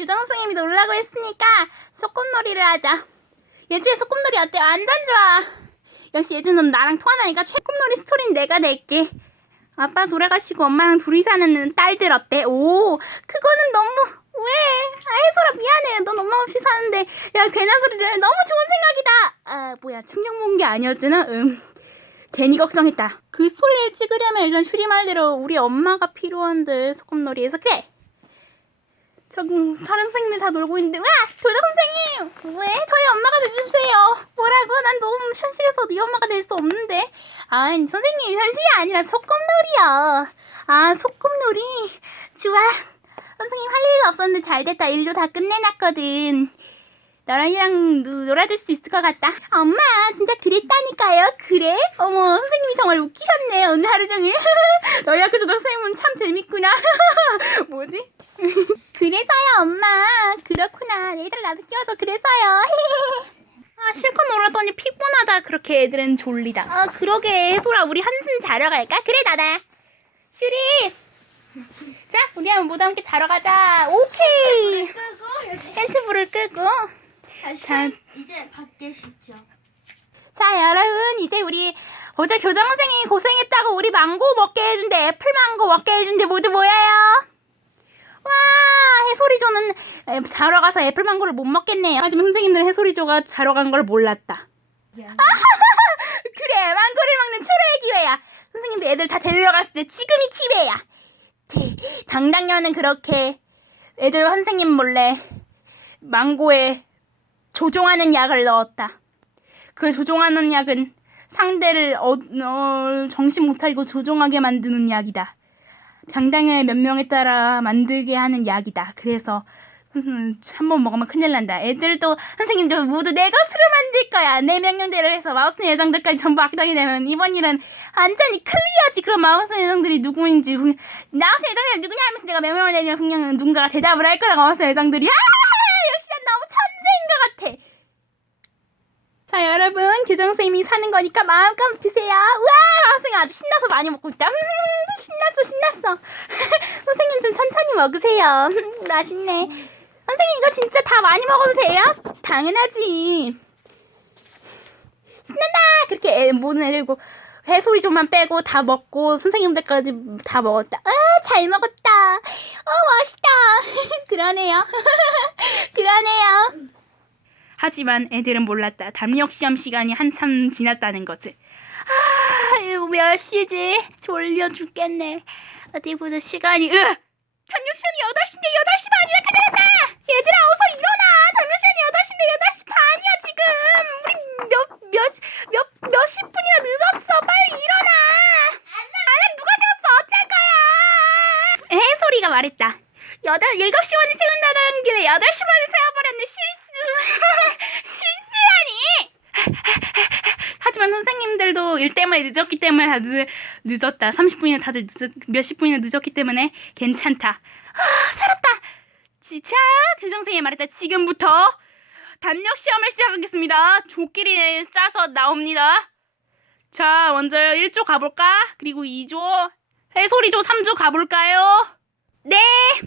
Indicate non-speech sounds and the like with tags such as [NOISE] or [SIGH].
교장 선생님이 놀라고 했으니까 소꿉놀이를 하자. 예주의 소꿉놀이 어때? 완전 좋아. 역시 예주 넌 나랑 통하나니까 소꿉놀이 스토리는 내가 낼게. 아빠 돌아가시고 엄마랑 둘이 사는 딸들 어때? 오, 그거는 너무 왜? 아, 혜솔아 미안해. 넌 엄마 없이 사는데 야 괜한 소리를 너무 좋은 생각이다. 아 뭐야 충격 먹은 게 아니었잖아. 음. 괜히 걱정했다. 그 스토리를 찍으려면 일단 슈리 말대로 우리 엄마가 필요한데 소꿉놀이에서 그래. 저기 다른 선생님들 다 놀고 있는데 와! 도덕 선생님! 왜 저희 엄마가 돼주세요? 뭐라고? 난 너무 현실에서 네 엄마가 될 수 없는데. 아니 선생님 현실이 아니라 소꿉놀이요. 아 소꿉놀이? 좋아. 선생님 할 일도 없었는데 잘 됐다. 일도 다 끝내놨거든. 너랑이랑 노- 놀아줄 수 있을 것 같다. 엄마 진짜 그랬다니까요. 그래? 어머 선생님이 정말 웃기셨네 오늘 하루 종일. [LAUGHS] 너희 학교 도덕 선생님은 참 재밌구나. [LAUGHS] 뭐지? [LAUGHS] 그래서요, 엄마. 그렇구나. 얘들 나도 끼워줘. 그래서요. [LAUGHS] 아, 실컷 놀았더니 피곤하다. 그렇게 애들은 졸리다. 아, 그러게. 혜솔아, 우리 한숨 자러 갈까? 그래, 나다. 슈리. 자, 우리 한번 모두 함께 자러 가자. 오케이. 텐트불을 끄고. 자. 이제 밖에 쉬죠. 자, 여러분. 이제 우리 어제 교장 선생님이 고생했다고 우리 망고 먹게 해준대. 애플 망고 먹게 해준대. 모두 모여요. 와, 해소리조는 에, 자러 가서 애플 망고를 못 먹겠네요. 하지만 선생님들은 해소리조가 자러 간 걸 몰랐다. [LAUGHS] 그래, 망고를 먹는 초로의 기회야. 선생님들 애들 다 데리러 갔을 때 지금이 기회야. 제, 당당녀는 그렇게 애들 선생님 몰래 망고에 조종하는 약을 넣었다. 그 조종하는 약은 상대를 어, 어, 정신 못 차리고 조종하게 만드는 약이다. 당당의 몇 명에 따라 만들게 하는 약이다. 그래서 [LAUGHS] 한 번 먹으면 큰일 난다. 애들도 선생님들 모두 내 것으로 만들 거야. 내 명령대로 해서 마우스 예정들까지 전부 악당이 되면 이번 일은 완전히 클리어지. 그럼 마우스 예정들이 누구인지 후- 마우스 예정들이 누구냐 하면서 내가 명령을 내리면 분명 누군가가 대답을 할 거라 마우스 예정들이 아 역시 난 너무 천재인 것 같아. 자 여러분 선생님이 사는 거니까 마음껏 드세요. 와 선생님 아주 신나서 많이 먹고 있다. 음, 신났어 신났어. [LAUGHS] 선생님 좀 천천히 먹으세요. 음, [LAUGHS] 맛있네. 선생님 이거 진짜 다 많이 먹어도 돼요? 당연하지. 신난다. 그렇게 애, 모든 애들고 해소리 좀만 빼고 다 먹고 선생님들까지 다 먹었다. 아잘 먹었다. 어 맛있다. [LAUGHS] 그러네요. 그러네요. 하지만 애들은 몰랐다. 담력 시험 시간이 한참 지났다는 것을. 아, 몇 시지? 졸려 죽겠네. 어디 보자 시간이. 으! 담력 시험이 8시인데 8시 반이나 큰일 났다! 얘들아 어서 일어나! 담력 시험이 8시인데 8시 반이야 지금! 우리 몇, 몇, 몇, 몇 십 분이나 늦었어! 빨리 일어나! 알람 누가 세웠어? 어쩔 거야! 해 소리가 말했다. 여덟, 7시 반에 세운다는 길에 8시 반에 세워버렸네 실수! 실수라니! 하지만 선생님들도 일 때문에 늦었기 때문에 다 늦, 늦었다. 30분이나 다들 늦었, 몇십 분이나 늦었기 때문에 괜찮다. 아, 살았다. 지- 자, 교장선생님이 말했다. 지금부터 담력 시험을 시작하겠습니다. 조끼리 짜서 나옵니다. 자, 먼저 1조 가볼까? 그리고 2조, 해소리조 3조 가볼까요? 네.